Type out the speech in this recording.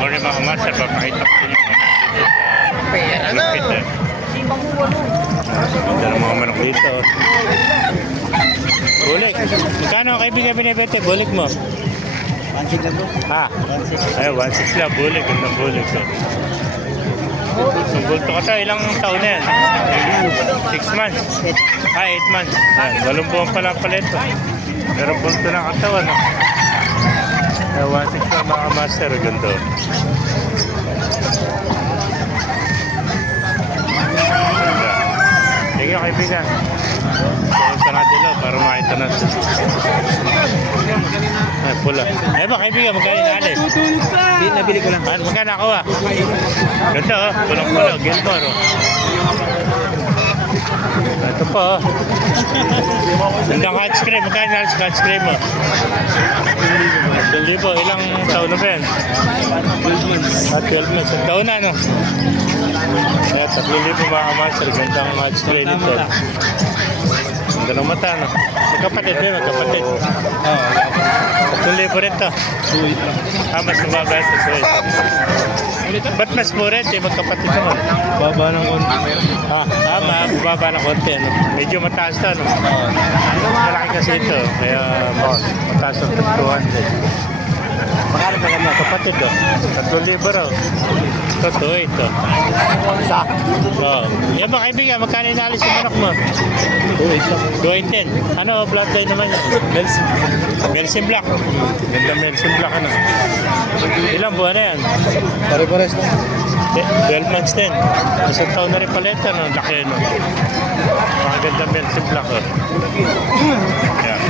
Morning mga master, papakita ko yung malupit. Ganda ng mga manok dito. Bulik. Magkano kaibigan binibente? Bulik mo? 1.6 lang po. Ha? Ay, 1.6 lang. Bulik. Gandang bulik. So, bulto ka tayo. Ilang taon na yan? 6 months? 8 months. Yan. 8 buwan pa lang pala ito. Pero bulto ng katawan. 1.6 lang mga master. Ganda. Sige kaibigan. Tulog ka natin lang para makita natin. Ay, pula. Ay ba kaibigan, magkano inali? Nabili ko lang. Magkano ako ah? Ganda oh, pulang-pulang, Gilmore oh. Ito po oh. Gandang hot screen, magkano inali sa hot screen mo? 12,000, ilang taon na ba yan? 12 months. Ang taon na no? Kaya 3,000 mga master, gandang hot screen ito. Ganda ng mata no? Magkapatid ba yun? Magkapatid? Oo. 3,000 rin to. Mas mababa ito. Ba't mas mura ito? Magkapatid naman. Baba ng konti. Mababa ng konti. Ano? Medyo mataas ito. No? Malaki kasi ito. Kaya mataas ang 200. Magkano pa ganyan? Kapatid do. 3,000 raw. Ito, ito. Isa. Oo. Yan ba kaibigan, magkano inalis yung manok mo? 2,810. Ano, bloodline naman yan? Melsin Black. Ganda Melsin Black ano. Ilang buwan na yan? Pare-pares na. 12 months din. Isang taon na rin pala ito, no? Laki no. Mga ganda Melsin Black oh. Yan.